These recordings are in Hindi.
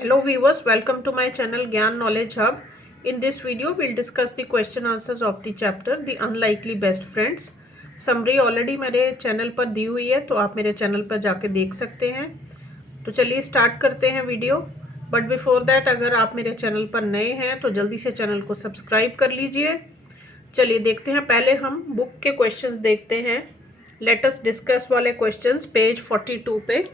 Hello viewers, welcome to my channel Gyan Knowledge Hub. In this video, we'll discuss the question answers of the chapter The Unlikely Best Friends. Summary already मेरे चैनल पर दी हुई है, तो आप मेरे चैनल पर जाके देख सकते हैं. तो चलिए स्टार्ट करते हैं वीडियो. बट बिफोर दैट, अगर आप मेरे चैनल पर नए हैं तो जल्दी से चैनल को सब्सक्राइब कर लीजिए. चलिए देखते हैं. पहले हम बुक के क्वेश्चंस देखते हैं. लेट अस डिस्कस वाले क्वेश्चंस पेज 42 पे.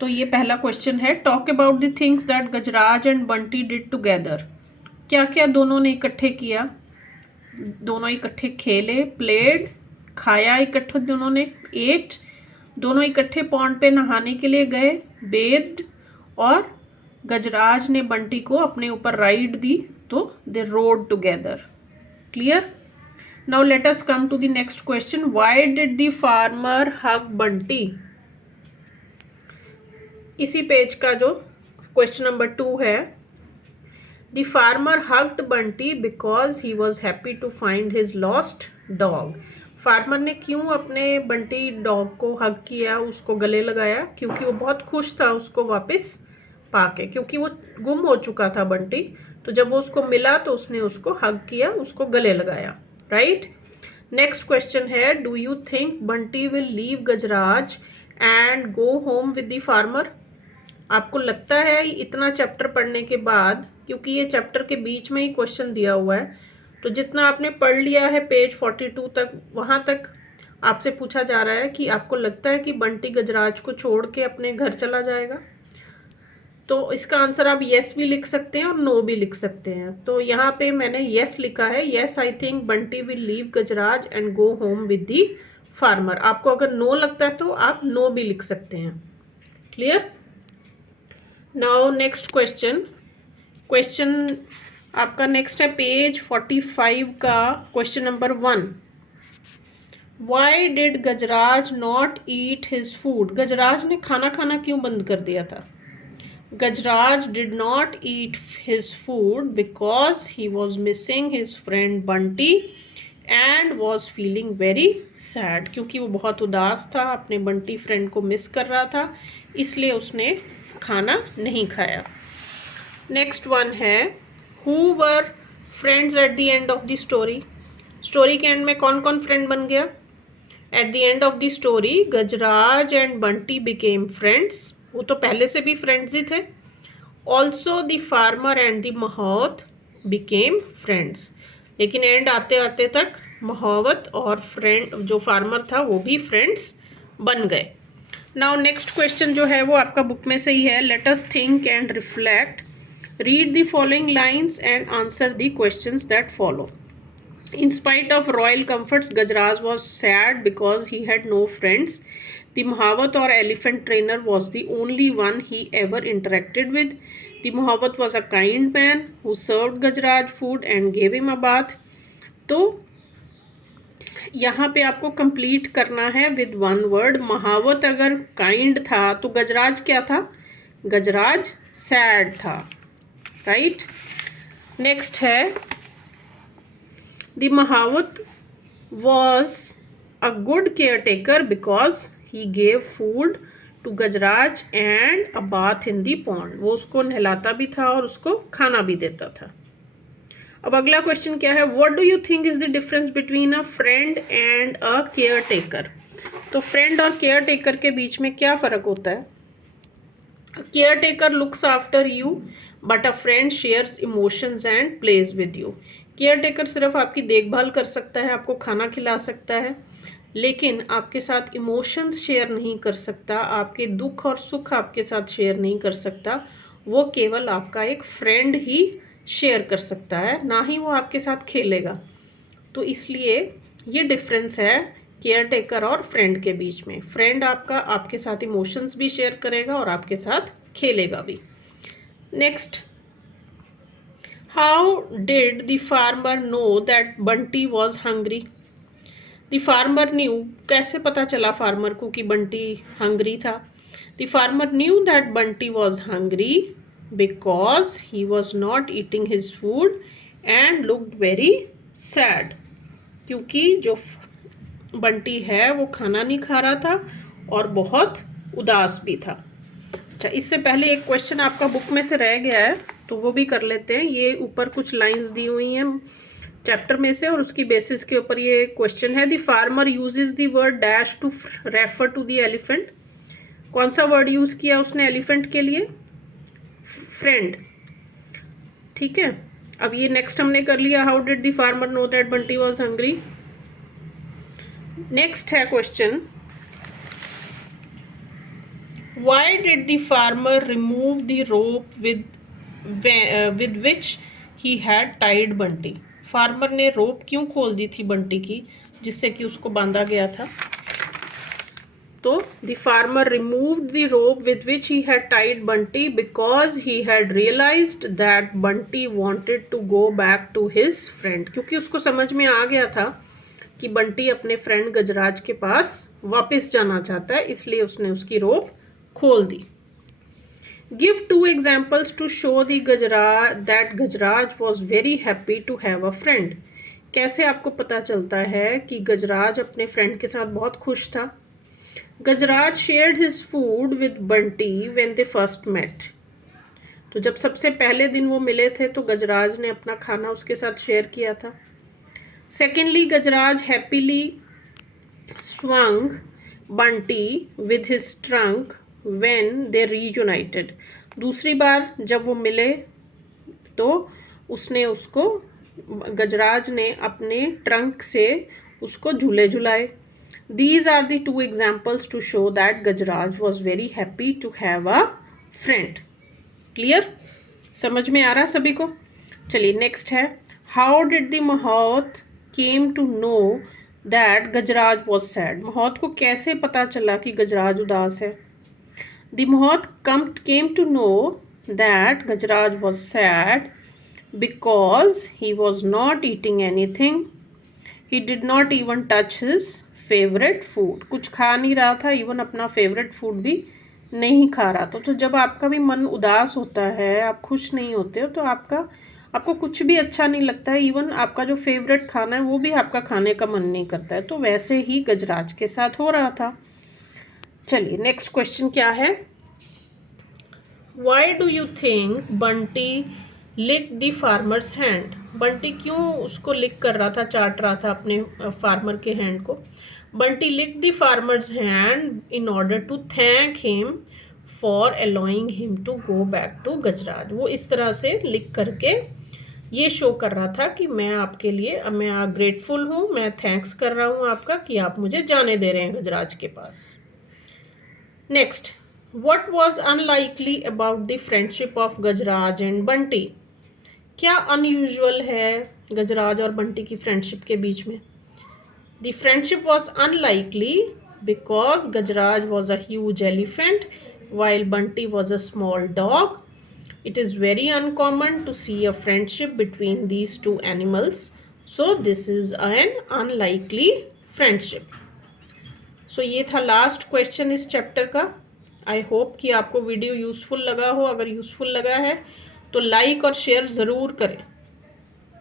तो ये पहला क्वेश्चन है, talk about the things that Gajraj and Bunty did together. क्या क्या दोनों ने इकट्ठे किया? दोनों इकट्ठे खेले, प्लेड, खाया इकट्ठे दोनों ने, एट, दोनों इकट्ठे पॉन्ड पे नहाने के लिए गए, बेस्ड, और गजराज ने बंटी को अपने ऊपर राइड दी, तो they rode together. Clear? Now let us come to the next question. Why did the farmer hug Bunty? इसी पेज का जो क्वेश्चन नंबर 2 है. The farmer hugged Bunty because he was happy to find his lost dog. Farmer ने क्यों अपने बंटी डॉग को हग किया, उसको गले लगाया? क्योंकि वो बहुत खुश था उसको वापस पाके, क्योंकि वो गुम हो चुका था बंटी. तो जब वो उसको मिला तो उसने उसको हग किया, उसको गले लगाया. राइट. नेक्स्ट क्वेश्चन है, do you think Bunty will leave Gajraj and go home with the farmer? आपको लगता है इतना चैप्टर पढ़ने के बाद, क्योंकि ये चैप्टर के बीच में ही क्वेश्चन दिया हुआ है, तो जितना आपने पढ़ लिया है पेज 42 तक, वहाँ तक आपसे पूछा जा रहा है कि आपको लगता है कि बंटी गजराज को छोड़ के अपने घर चला जाएगा? तो इसका आंसर आप येस भी लिख सकते हैं और नो भी लिख सकते हैं. तो यहाँ पे मैंने येस लिखा है. Yes, I think Bunty will leave Gajraj and go home with the farmer. आपको अगर नो लगता है तो आप नो भी लिख सकते हैं. Clear? Now next question. Question आपका नेक्स्ट है पेज 45 का question number 1. Why did Gajraj not eat his food? Gajraj ने खाना खाना क्यों बंद कर दिया था? Gajraj did not eat his food because he was missing his friend Bunty and was feeling very sad. क्योंकि वो बहुत उदास था, अपने बंटी फ्रेंड को मिस कर रहा था, इसलिए उसने खाना नहीं खाया. नेक्स्ट वन है, who were friends at the end of the story? Story के एंड में कौन कौन फ्रेंड बन गया? At the end of the story Gajraj and Bunty became friends. वो तो पहले से भी फ्रेंड्स ही थे. Also the farmer and the mahavat became friends. लेकिन एंड आते आते तक महावत और फ्रेंड जो फार्मर था वो भी फ्रेंड्स बन गए. नाउ नेक्स्ट क्वेश्चन जो है वो आपका बुक में से ही है. Let us think and reflect. Read the following lines and answer the questions that follow. In spite of royal comforts, Gajraj was sad because he had no friends. The Mahawat or elephant trainer was the only one he ever interacted with. The Mahawat was a kind man who served Gajraj food and gave him a bath. तो यहाँ पे आपको कंप्लीट करना है विद वन वर्ड. महावत अगर काइंड था तो गजराज क्या था? गजराज सैड था. राइट. नेक्स्ट है, the mahavat was a good caretaker because he gave food to Gajraj and a bath in the pond. वो उसको नहलाता भी था और उसको खाना भी देता था. अब अगला क्वेश्चन क्या है, what do you think is the difference between a friend and a caretaker? तो फ्रेंड और केयर टेकर के बीच में क्या फ़र्क होता है? Caretaker looks after you but a friend shares emotions and plays with you. Caretaker सिर्फ आपकी देखभाल कर सकता है, आपको खाना खिला सकता है, लेकिन आपके साथ इमोशंस शेयर नहीं कर सकता, आपके दुख और सुख आपके साथ शेयर नहीं कर सकता. वो केवल आपका एक फ्रेंड ही शेयर कर सकता है, ना ही वो आपके साथ खेलेगा. तो इसलिए ये डिफरेंस है केयर टेकर और फ्रेंड के बीच में. फ्रेंड आपका आपके साथ इमोशंस भी शेयर करेगा और आपके साथ खेलेगा भी. Next, how did the farmer know that Bunty was hungry? The farmer new, कैसे पता चला फार्मर को कि बंटी हंग्री था? The farmer knew that Bunty was hungry because he was not eating his food and looked very sad. क्योंकि जो बंटी है वो खाना नहीं खा रहा था और बहुत उदास भी था. अच्छा, इससे पहले एक क्वेश्चन आपका बुक में से रह गया है, तो वो भी कर लेते हैं। ये ऊपर कुछ लाइंस दी हुई हैं चैप्टर में से और उसकी बेसिस के ऊपर ये क्वेश्चन है। The farmer uses the word dash to refer to the elephant. कौन सा वर्ड यूज किया उसने एलिफेंट के लिए? फ्रेंड। ठीक है, अब ये नेक्स्ट हमने कर लिया। How did the farmer know that Bunty was hungry. Next है question, why did the farmer remove the rope with which he had tied Bunty. Farmer ने रोप क्यों खोल दी थी बंटी की, जिससे कि उसको बांधा गया था? तो the farmer removed the rope with which he had tied Bunty because he had realized that Bunty wanted to go back to his friend। क्योंकि उसको समझ में आ गया था कि बंटी अपने फ्रेंड गजराज के पास वापस जाना चाहता है, इसलिए उसने उसकी रोप खोल दी। Give 2 examples to show the Gajraj that Gajraj was very happy to have a friend. कैसे आपको पता चलता है कि गजराज अपने फ्रेंड के साथ बहुत खुश था? Gajraj shared his food with Bunty when they first met. तो जब सबसे पहले दिन वो मिले थे तो गजराज ने अपना खाना उसके साथ शेयर किया था। Secondly, Gajraj happily swung Bunty with his trunk when they reunited। दूसरी बार जब वो मिले तो उसने उसको, गजराज ने अपने ट्रंक से उसको झूले झुलाए। These are the 2 examples to show that Gajraj was very happy to have a friend। Clear? समझ में आ रहा सभी को? चलिए नेक्स्ट है, how did the mahout came to know that Gajraj was sad. Mahout को कैसे पता चला कि गजराज उदास है? The Mohat came to know that Gajraj was sad because he was not eating anything. He did not even touch his favorite food। कुछ खा नहीं रहा था, इवन अपना फेवरेट फूड भी नहीं खा रहा था। तो जब आपका भी मन उदास होता है, आप खुश नहीं होते हो, तो आपको कुछ भी अच्छा नहीं लगता है, इवन आपका जो फेवरेट खाना है वो भी आपका खाने का मन नहीं करता है। तो वैसे ही गजराज के साथ हो रहा था। चलिए नेक्स्ट क्वेश्चन क्या है, why do you think Bunty lick the farmer's hand. Bunty क्यों उसको लिक कर रहा था, चाट रहा था अपने फार्मर के हैंड को? Bunty lick the farmer's hand in order to thank him for allowing him to go back to Gajraj. वो इस तरह से लिक करके ये शो कर रहा था कि मैं आपके लिए, मैं ग्रेटफुल हूँ, मैं थैंक्स कर रहा हूँ आपका कि आप मुझे जाने दे रहे हैं गजराज के पास। Next, What was unlikely about the friendship of Gajraj and Bunty. क्या अनयूजुअल है गजराज और बंटी की फ्रेंडशिप के बीच में? The friendship was unlikely because Gajraj was a huge elephant while Bunty was a small dog. It is very uncommon to see a friendship between these 2 animals. So this is an unlikely friendship. So ये था लास्ट क्वेश्चन इस चैप्टर का। आई होप कि आपको वीडियो यूज़फुल लगा हो। अगर यूज़फुल लगा है तो लाइक और शेयर ज़रूर करें।